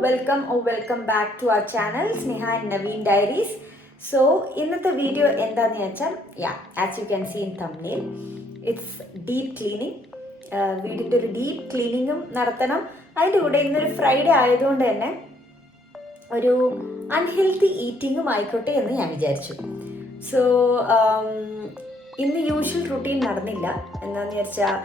welcome back to our channel Sneha and Naveen Diaries. So ഇന്നത്തെ video എന്താണെന്ന് വെച്ചാൽ as you can see in thumbnail, it's deep cleaning. വീടിൻ്റെ ഒരു deep ക്ലീനിങ്ങും നടത്തണം. അതിൻ്റെ കൂടെ ഇന്നൊരു ഫ്രൈഡേ ആയതുകൊണ്ട് തന്നെ ഒരു അൺഹെൽത്തി ഈറ്റിങ്ങും ആയിക്കോട്ടെ എന്ന് ഞാൻ വിചാരിച്ചു. സോ ഇന്ന് യൂഷ്വൽ റൂട്ടീൻ നടന്നില്ല. എന്താണെന്ന് വെച്ചാൽ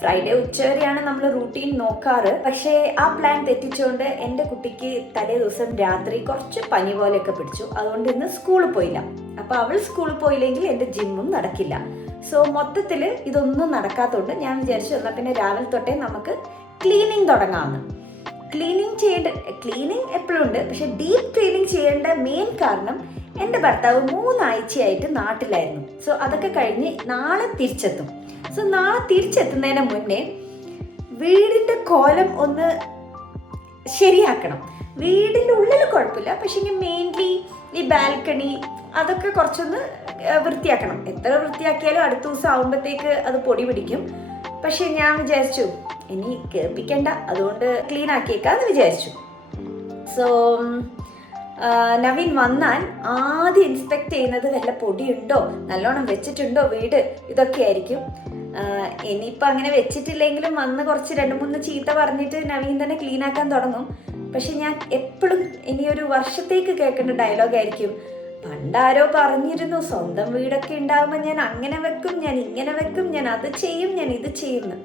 ഫ്രൈഡേ ഉച്ചവരെയാണ് നമ്മൾ റൂട്ടീൻ നോക്കാറ്. പക്ഷേ ആ പ്ലാൻ തെറ്റിച്ചുകൊണ്ട് എൻ്റെ കുട്ടിക്ക് തലേ ദിവസം രാത്രി കുറച്ച് പനി പോലെയൊക്കെ പിടിച്ചു. അതുകൊണ്ട് ഇന്ന് സ്കൂളിൽ പോയില്ല. അപ്പോൾ അവൾ സ്കൂളിൽ പോയില്ലെങ്കിൽ എൻ്റെ ജിമ്മും നടക്കില്ല. സോ മൊത്തത്തിൽ ഇതൊന്നും നടക്കാത്തതുകൊണ്ട് ഞാൻ വിചാരിച്ചു എന്നാൽ പിന്നെ രാവിലെ തൊട്ടേ നമുക്ക് ക്ലീനിങ് തുടങ്ങാമെന്ന്. ക്ലീനിങ് എപ്പോഴും ഉണ്ട്, പക്ഷെ ഡീപ്പ് ക്ലീനിങ് ചെയ്യേണ്ട മെയിൻ കാരണം എൻ്റെ ഭർത്താവ് 3 ആഴ്ചയായിട്ട് നാട്ടിലായിരുന്നു. സോ അതൊക്കെ കഴിഞ്ഞ് നാളെ തിരിച്ചെത്തും. സോ നാളെ തിരിച്ചെത്തുന്നതിന് മുന്നേ വീടിൻ്റെ കോലം ഒന്ന് ശരിയാക്കണം. വീടിൻ്റെ ഉള്ളിൽ കുഴപ്പമില്ല, പക്ഷേ മെയിൻലി ഈ ബാൽക്കണി അതൊക്കെ കുറച്ചൊന്ന് വൃത്തിയാക്കണം. എത്ര വൃത്തിയാക്കിയാലും അടുത്ത ദിവസം ആകുമ്പോഴത്തേക്ക് അത് പൊടി പിടിക്കും. പക്ഷെ ഞാൻ വിചാരിച്ചു ഇനി കേൾപ്പിക്കണ്ട, അതുകൊണ്ട് ക്ലീൻ ആക്കിയേക്കാന്ന് വിചാരിച്ചു. സോ നവീൻ വന്നാൽ ആദ്യം ഇൻസ്പെക്ട് ചെയ്യുന്നത് വല്ല പൊടിയുണ്ടോ, നല്ലോണം വെച്ചിട്ടുണ്ടോ വീട്, ഇതൊക്കെ ആയിരിക്കും. ഇനിയിപ്പോൾ അങ്ങനെ വെച്ചിട്ടില്ലെങ്കിലും വന്ന് കുറച്ച് 2-3 ചീത്ത പറഞ്ഞിട്ട് നവീൻ തന്നെ ക്ലീൻ ആക്കാൻ തുടങ്ങും. പക്ഷെ ഞാൻ എപ്പോഴും ഇനിയൊരു വർഷത്തേക്ക് കേൾക്കേണ്ട ഡയലോഗായിരിക്കും, പണ്ടാരോ പറഞ്ഞിരുന്നു സ്വന്തം വീടൊക്കെ ഉണ്ടാകുമ്പോൾ ഞാൻ അങ്ങനെ വെക്കും, ഞാൻ ഇങ്ങനെ വെക്കും, ഞാൻ അത് ചെയ്യും, ഞാൻ ഇത് ചെയ്യുന്നു.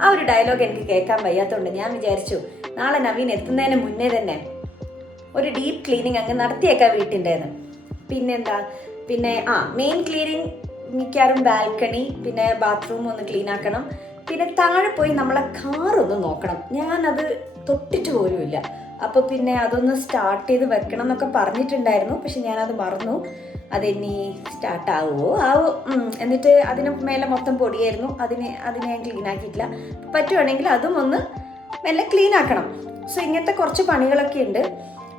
ആ ഒരു ഡയലോഗ് എനിക്ക് കേൾക്കാൻ വയ്യാത്തതുകൊണ്ട് ഞാൻ വിചാരിച്ചു നാളെ നവീൻ എത്തുന്നതിന് മുന്നേ തന്നെ ഒരു ഡീപ്പ് ക്ലീനിങ് അങ്ങ് നടത്തിയേക്കാം വീട്ടിൻ്റെന്ന്. പിന്നെന്താ, മെയിൻ ക്ലീനിങ് മിക്കാറും ബാൽക്കണി, പിന്നെ ബാത്റൂം ഒന്ന് ക്ലീൻ ആക്കണം. പിന്നെ താഴെ പോയി നമ്മളെ കാറൊന്ന് നോക്കണം. ഞാനത് തൊട്ടിട്ട് പോലുമില്ല. അപ്പോൾ പിന്നെ അതൊന്ന് സ്റ്റാർട്ട് ചെയ്ത് വെക്കണം എന്നൊക്കെ പറഞ്ഞിട്ടുണ്ടായിരുന്നു. പക്ഷെ ഞാനത് മറന്നു. അതിനി സ്റ്റാർട്ടാവുമോ എന്നിട്ട് അതിന് മേലെ മൊത്തം പൊടിയായിരുന്നു. അതിനെ ഞാൻ ക്ലീൻ ആക്കിയിട്ടില്ല. പറ്റുവാണെങ്കിൽ അതും ഒന്ന് മെല്ലെ ക്ലീൻ ആക്കണം. സോ ഇങ്ങനത്തെ കുറച്ച് പണികളൊക്കെ ഉണ്ട്.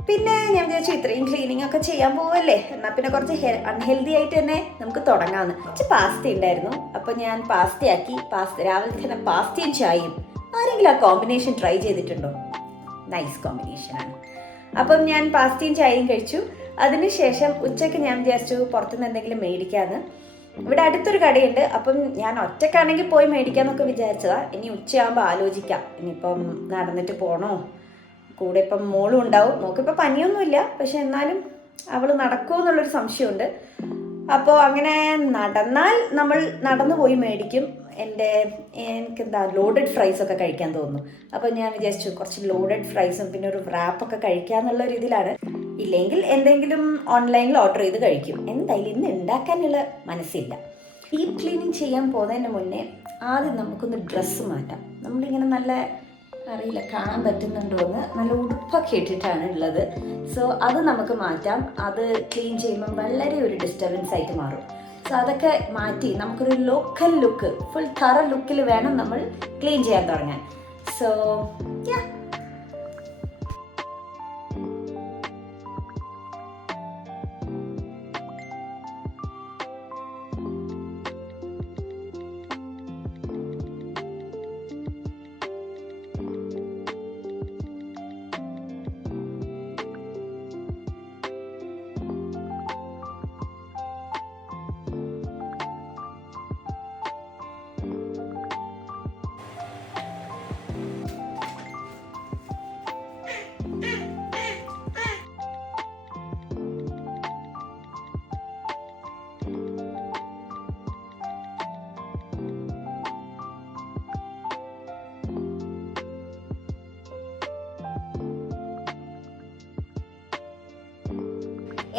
പിന്നെ ഞാൻ വിചാരിച്ചു ഇത്രയും ക്ലീനിങ് ഒക്കെ ചെയ്യാൻ പോവല്ലേ, എന്നാൽ പിന്നെ കുറച്ച് അൺഹെൽത്തി ആയിട്ട് തന്നെ നമുക്ക് തുടങ്ങാമെന്ന്. കുറച്ച് പാസ്ത ഉണ്ടായിരുന്നു, അപ്പോൾ ഞാൻ പാസ്തയാക്കി. രാവിലെ തന്നെ പാസ്തയും ചായയും. ആരെങ്കിലും ആ കോമ്പിനേഷൻ ട്രൈ ചെയ്തിട്ടുണ്ടോ? നൈസ് കോമ്പിനേഷനാണ്. അപ്പം ഞാൻ പാസ്തയും ചായയും കഴിച്ചു. അതിനുശേഷം ഉച്ചയ്ക്ക് ഞാൻ വിചാരിച്ചു പുറത്തുനിന്ന് എന്തെങ്കിലും മേടിക്കാമെന്ന്. ഇവിടെ അടുത്തൊരു കടയുണ്ട്. അപ്പം ഞാൻ ഒറ്റക്കാണെങ്കിൽ പോയി മേടിക്കാമെന്നൊക്കെ വിചാരിച്ചതാണ്. ഇനി ഉച്ചയാകുമ്പോൾ ആലോചിക്കാം, ഇനിയിപ്പം നടന്നിട്ട് പോകണോ, കൂടെ ഇപ്പം മോളും ഉണ്ടാവും. മോക്കിപ്പോൾ പനിയൊന്നുമില്ല, പക്ഷെ എന്നാലും അവൾ നടക്കുമോ എന്നുള്ളൊരു സംശയമുണ്ട്. അപ്പോൾ അങ്ങനെ നടന്നാൽ നമ്മൾ നടന്നു പോയി മേടിക്കും. എനിക്കെന്താ ലോഡഡ് ഫ്രൈസൊക്കെ കഴിക്കാൻ തോന്നുന്നു. അപ്പോൾ ഞാൻ വിചാരിച്ചു കുറച്ച് ലോഡഡ് ഫ്രൈസും പിന്നെ ഒരു റാപ്പൊക്കെ കഴിക്കാമെന്നുള്ള രീതിയിലാണ്. ഇല്ലെങ്കിൽ എന്തെങ്കിലും ഓൺലൈനിൽ ഓർഡർ ചെയ്ത് കഴിക്കും. എന്തായാലും ഇന്ന് ഉണ്ടാക്കാനുള്ള മനസ്സില്ല. ഡീപ്പ് ക്ലീനിങ് ചെയ്യാൻ പോകുന്നതിന് മുന്നേ ആദ്യം നമുക്കൊന്ന് ഡ്രസ്സ് മാറ്റാം. നമ്മളിങ്ങനെ നല്ല, അറിയില്ല കാണാൻ പറ്റുന്നുണ്ടോ എന്ന്, നല്ല ഉടുപ്പൊക്കെ ഇട്ടിട്ടാണ് ഉള്ളത്. സോ അത് നമുക്ക് മാറ്റാം. അത് ക്ലീൻ ചെയ്യുമ്പോൾ വളരെ ഒരു ഡിസ്റ്റർബൻസ് ആയിട്ട് മാറും. സോ അതൊക്കെ മാറ്റി നമുക്കൊരു ലോക്കൽ ലുക്ക്, ഫുൾ തറ ലുക്കിൽ വേണം നമ്മൾ ക്ലീൻ ചെയ്യാൻ തുടങ്ങാൻ. സോ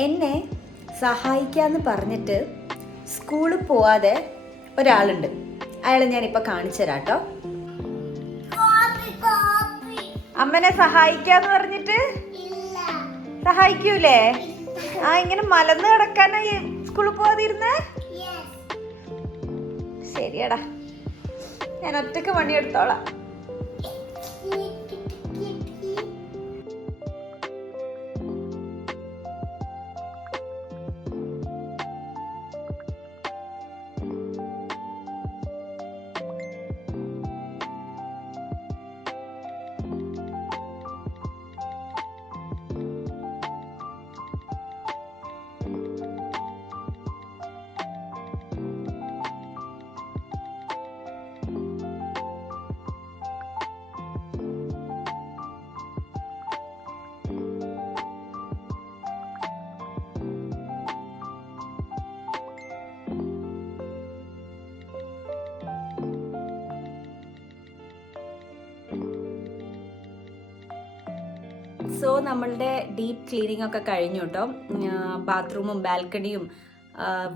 എന്നെ സഹായിക്കാമെന്ന് പറഞ്ഞിട്ട് സ്കൂളിൽ പോവാതെ ഒരാളുണ്ട്. അയാളെ ഞാനിപ്പോൾ കാണിച്ചു തരാം കേട്ടോ. അമ്മനെ സഹായിക്കാന്ന് പറഞ്ഞിട്ട് സഹായിക്കൂലേ? ഇങ്ങനെ മലന്ന് കിടക്കാനായി സ്കൂളിൽ പോവാതിരുന്നേ? ശരിയടാ, ഞാൻ ഒറ്റക്ക് പണിയെടുത്തോളാം. സോ നമ്മളുടെ ഡീപ്പ് ക്ലീനിങ് ഒക്കെ കഴിഞ്ഞു കേട്ടോ. ബാത്റൂമും ബാൽക്കണിയും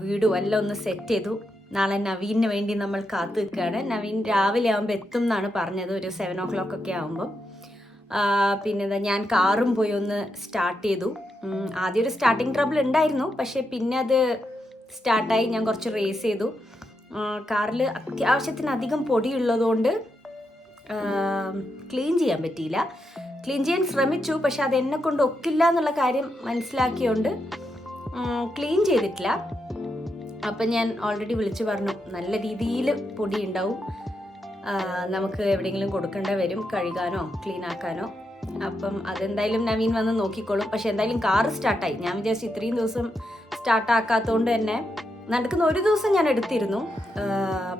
വീടും എല്ലാം ഒന്ന് സെറ്റ് ചെയ്തു. നാളെ നവീനു വേണ്ടി നമ്മൾ കാത്തു നിൽക്കുകയാണ്. നവീൻ രാവിലെ ആകുമ്പോൾ എത്തും എന്നാണ് പറഞ്ഞത്, ഒരു 7 o'clock ഒക്കെ ആകുമ്പോൾ. പിന്നെ ഞാൻ കാറും പോയി ഒന്ന് സ്റ്റാർട്ട് ചെയ്തു. ആദ്യം ഒരു സ്റ്റാർട്ടിങ് ട്രബിൾ ഉണ്ടായിരുന്നു, പക്ഷേ പിന്നെ അത് സ്റ്റാർട്ടായി. ഞാൻ കുറച്ച് റേസ് ചെയ്തു. കാറിൽ അത്യാവശ്യത്തിനധികം പൊടിയുള്ളതുകൊണ്ട് ക്ലീൻ ചെയ്യാൻ പറ്റിയില്ല. ക്ലീൻ ചെയ്യാൻ ശ്രമിച്ചു, പക്ഷെ അത് എന്നെ കൊണ്ട് ഒക്കില്ല എന്നുള്ള കാര്യം മനസ്സിലാക്കിയോണ്ട് ക്ലീൻ ചെയ്തിട്ടില്ല. അപ്പം ഞാൻ ഓൾറെഡി വിളിച്ചു പറഞ്ഞു, നല്ല രീതിയിൽ പൊടി ഉണ്ടാവും, നമുക്ക് എവിടെയെങ്കിലും കൊടുക്കേണ്ട വരും, കഴുകാനോ ക്ലീൻ ആക്കാനോ. അപ്പം അതെന്തായാലും നവീൻ വന്ന് നോക്കിക്കോളും. പക്ഷെ എന്തായാലും കാറ് സ്റ്റാർട്ടായി. ഞാൻ വിചാരിച്ചു ഇത്രയും ദിവസം സ്റ്റാർട്ടാക്കാത്തതുകൊണ്ട് തന്നെ നടക്കുന്ന ഒരു ദിവസം ഞാൻ എടുത്തിരുന്നു,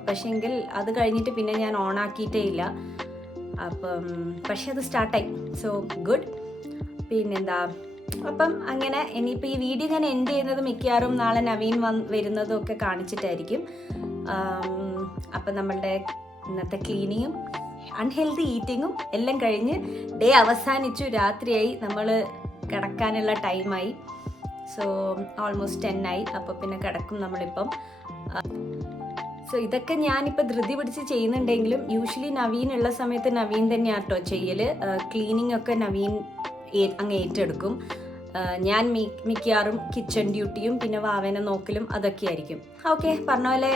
പക്ഷേങ്കിൽ അത് കഴിഞ്ഞിട്ട് പിന്നെ ഞാൻ ഓണാക്കിയിട്ടേ ഇല്ല. അപ്പം പക്ഷെ അത് സ്റ്റാർട്ടായി. So good. പിന്നെന്താ, അപ്പം അങ്ങനെ ഇനിയിപ്പോൾ ഈ വീഡിയോ ഞാൻ എൻഡ് ചെയ്യുന്നത് മിക്കവാറും നാളെ നവീൻ വരുന്നതും ഒക്കെ കാണിച്ചിട്ടായിരിക്കും. അപ്പം നമ്മളുടെ ഇന്നത്തെ ക്ലീനിങ്ങും അൺഹെൽത്തി ഈറ്റിങ്ങും എല്ലാം കഴിഞ്ഞ് ഡേ അവസാനിച്ചു, രാത്രിയായി, നമ്മൾ കിടക്കാനുള്ള ടൈമായി. സോ ഓൾമോസ്റ്റ് 10 ആയി. അപ്പോൾ പിന്നെ കിടക്കും നമ്മളിപ്പം. സോ ഇതൊക്കെ ഞാനിപ്പോൾ ധൃതി പിടിച്ച് ചെയ്യുന്നുണ്ടെങ്കിലും യൂഷ്വലി നവീൻ ഉള്ള സമയത്ത് നവീൻ തന്നെയാണ് കേട്ടോ ചെയ്യൽ. ക്ലീനിങ് ഒക്കെ നവീൻ അങ്ങ് ഏറ്റെടുക്കും. ഞാൻ മിക്കവാറും കിച്ചൺ ഡ്യൂട്ടിയും പിന്നെ വാവേനെ നോക്കലും അതൊക്കെ ആയിരിക്കും. ഓക്കെ, പറഞ്ഞ പോലെ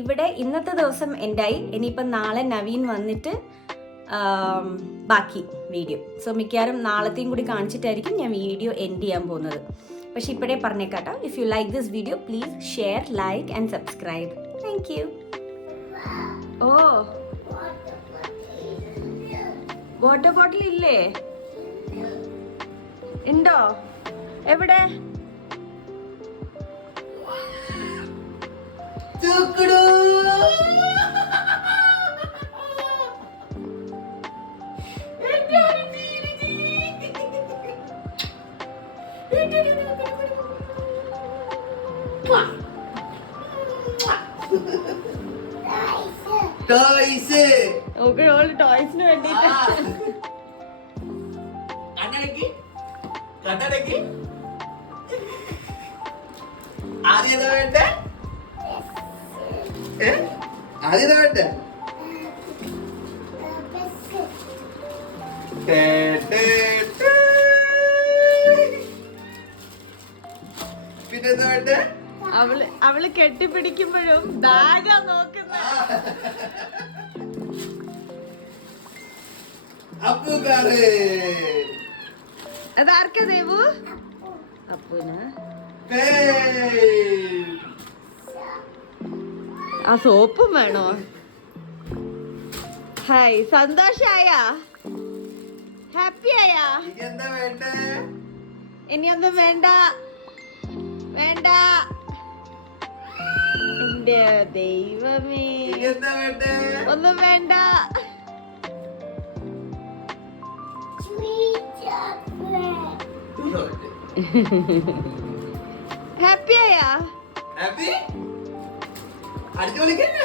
ഇവിടെ ഇന്നത്തെ ദിവസം എൻഡായി. ഇനിയിപ്പം നാളെ നവീൻ വന്നിട്ട് ബാക്കി വീഡിയോ. സോ മിക്കവാറും നാളത്തെയും കൂടി കാണിച്ചിട്ടായിരിക്കും ഞാൻ വീഡിയോ എൻഡ് ചെയ്യാൻ പോകുന്നത്. പക്ഷെ ഇപ്പോഴേ പറഞ്ഞേക്കാട്ടോ, if you like this video please share, like and subscribe. Thank you. Oh, water bottle ഇല്ലേ? ഉണ്ടോ? എവിടെ? ടോയ്സിന് വേണ്ടിട്ട് ആദ്യം വേണ്ടേ? ആദ്യം വേണ്ടേ? പിന്നെന്താ വേണ്ടേ? അവള് കെട്ടിപ്പിടിക്കുമ്പോഴും ബാഗാ നോക്കുന്ന. അപ്പുകാര് അതാർക്കാ ദേവു? അപ്പുന. ആ സോപ്പും വേണോ? ഹായ്, സന്തോഷായ? ഹാപ്പി ആയാ? ഇനിയൊന്നും വേണ്ട. വേണ്ട എന്റെ ദൈവമേ, ഒന്നും വേണ്ട. ഹാപ്പി ആയാ? ഹാപ്പി അടിച്ചു വിളിക്കല്ലേ?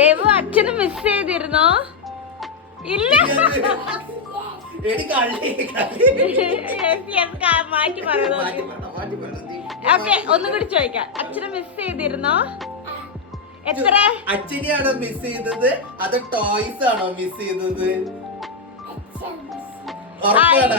ദേവു അച്ഛന് മിസ് ചെയ്തിരുന്നോ? ഇല്ല. മാറ്റി പറഞ്ഞു. ഓക്കെ, ഒന്നും കൂടി ചോദിക്കാം. അച്ഛനെ മിസ് ചെയ്തിരുന്നോ? എത്ര? അച്ഛനെയാണോ മിസ് ചെയ്തത് അതോ ടോയ്സ് ആണോ മിസ് ചെയ്തത്? ഉറപ്പാണ്.